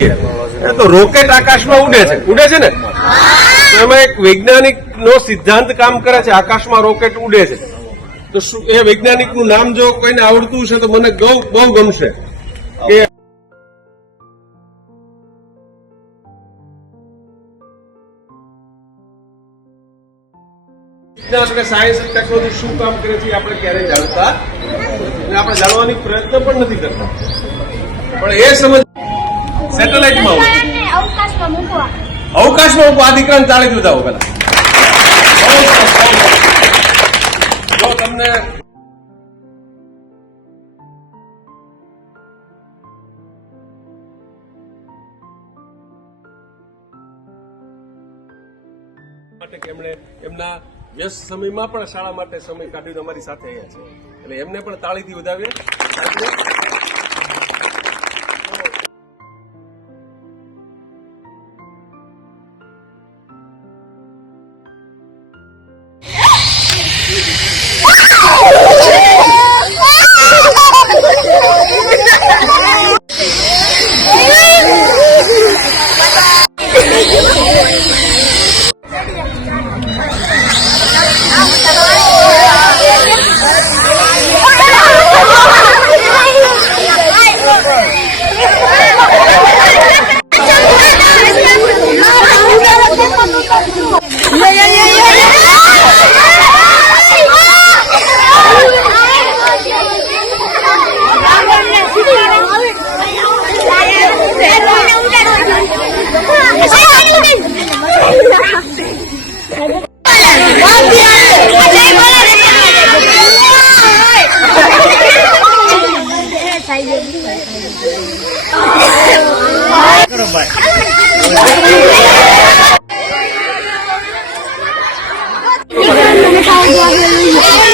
તો રોકેટ આકાશમાં ઉડે છે ને, તો એમાં એક વૈજ્ઞાનિક નો સિદ્ધાંત કામ કરે છે, આકાશમાં રોકેટ ઉડે છે. તો શું એ વૈજ્ઞાનિકનું નામ જો કોઈને આવડતું છે તો મને બહુ ગમશે કે વિજ્ઞાન અને સાયન્સ અને ટેકનોલોજી શું કામ કરે છે આપણે ક્યારેય જાણતા અને આપણે જાણવાની પ્રયત્ન પણ નથી કરતા. પણ એ સમજ સેટેલાઇટમાં અવકાશમાં મૂકવા આ દીકરાને તાળી દીધા પેલા. જો તમને એમણે એમના વ્યસ્ત સમયમાં પણ શાળા માટે સમય કાઢીને અમારી સાથે અહીંયા છે, એટલે એમને પણ તાળીથી વધાવીએ. Bye.